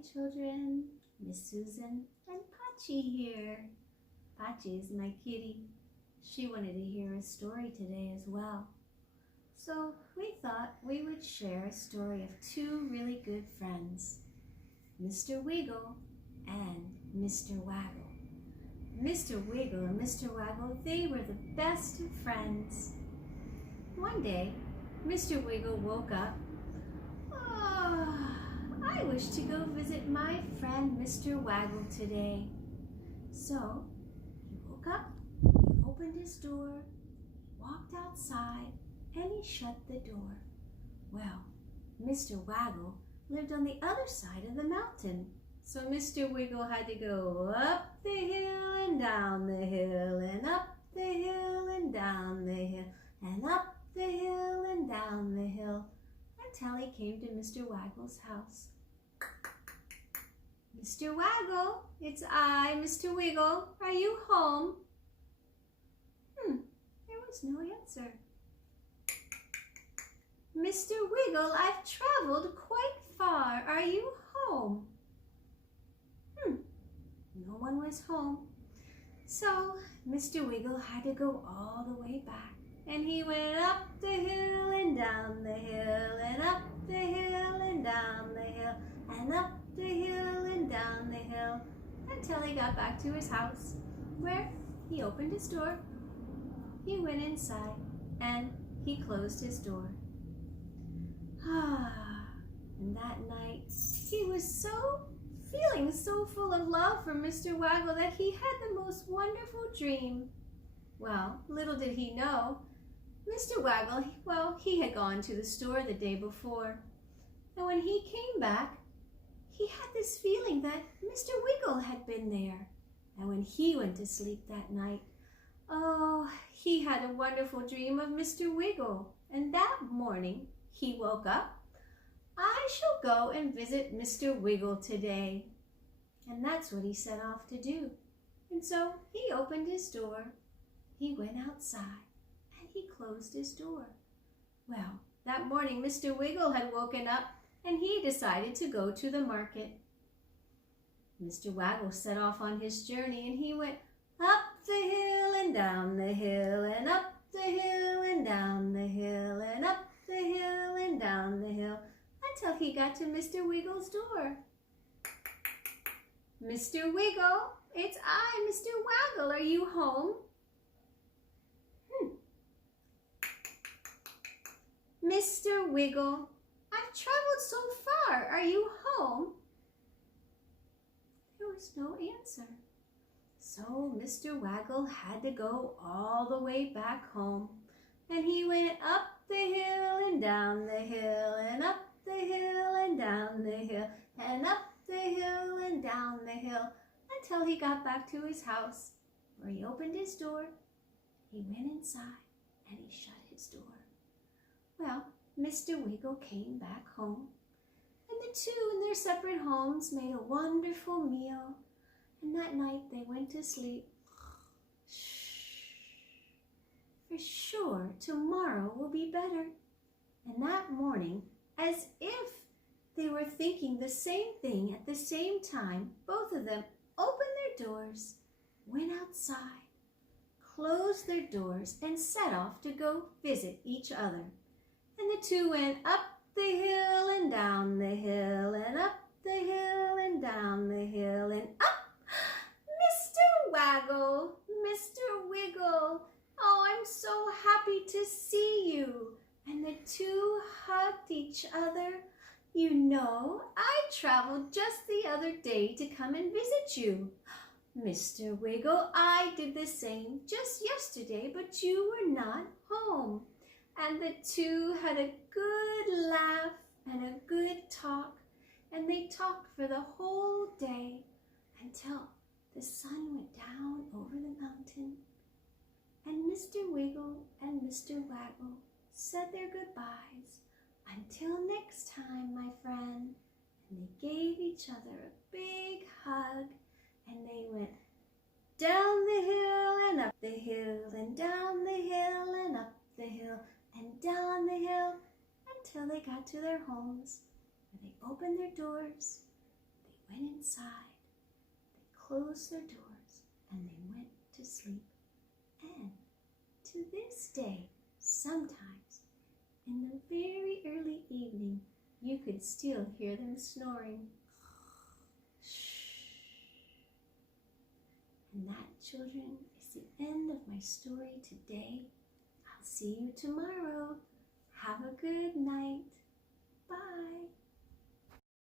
children, Miss Susan and Pachi here. Pachi is my kitty. She wanted to hear a story today as well. So we thought we would share a story of two really good friends, Mr. Wiggle and Mr. Waggle. Mr. Wiggle and Mr. Waggle, they were the best of friends. One day, Mr. Wiggle woke up. Oh, I wish to go visit my friend Mr. Waggle today. So he woke up, he opened his door, walked outside, and he shut the door. Well, Mr. Waggle lived on the other side of the mountain. So Mr. Wiggle had to go up the hill and down the hill and up the hill and down the hill and up the hill and down the hill until he came to Mr. Waggle's house. Mr. Waggle, it's I, Mr. Wiggle. Are you home? There was no answer. Mr. Wiggle, I've traveled quite far. Are you home? No one was home. So Mr. Wiggle had to go all the way back. And he went up the hill and down the hill and up the hill and down the hill and up the hill and down the hill until he got back to his house, where he opened his door. He went inside and he closed his door. And that night he was feeling so full of love for Mr. Waggle that he had the most wonderful dream. Well, little did he know, Mr. Waggle, he had gone to the store the day before. And when he came back, he had this feeling that Mr. Wiggle had been there. And when he went to sleep that night, he had a wonderful dream of Mr. Wiggle. And that morning, he woke up. I shall go and visit Mr. Wiggle today. And that's what he set off to do. And so he opened his door, he went outside, and he closed his door. Well, that morning Mr. Wiggle had woken up and he decided to go to the market. Mr. Waggle set off on his journey and he went up the hill and down the hill and up the hill and down the hill and up the hill and down the hill until he got to Mr. Wiggle's door. Mr. Wiggle, it's I, Mr. Waggle. Are you home? Mr. Wiggle, I've traveled so far. Are you home? There was no answer. So Mr. Waggle had to go all the way back home. And he went up the hill and down the hill and up the hill and down the hill and up the hill and down the hill until he got back to his house, where he opened his door, he went inside, and he shut his door. Well, Mr. Wiggle came back home, and the two in their separate homes made a wonderful meal, and that night they went to sleep. For sure, tomorrow will be better. And that morning, as if they were thinking the same thing at the same time, both of them opened their doors, went outside, closed their doors, and set off to go visit each other. And the two went up the hill and down the hill and up the hill and down the hill and up. Mr. Waggle, Mr. Wiggle, oh, I'm so happy to see you. And the two hugged each other. You know, I traveled just the other day to come and visit you. Mr. Wiggle, I did the same just yesterday, but you were not home. And the two had a good laugh and a good talk, and they talked for the whole day until the sun went down over the mountain. And Mr. Wiggle and Mr. Waggle said their goodbyes. Until next time, my friend. And they gave each other a big hug, and they went down the hill and up the hill and down the hill and up the hill and down the hill until they got to their homes, where they opened their doors, went inside, they closed their doors, and they went to sleep. And to this day, sometimes, in the very early evening, you could still hear them snoring. And that, children, is the end of my story today. I'll see you tomorrow. Have a good night. Bye.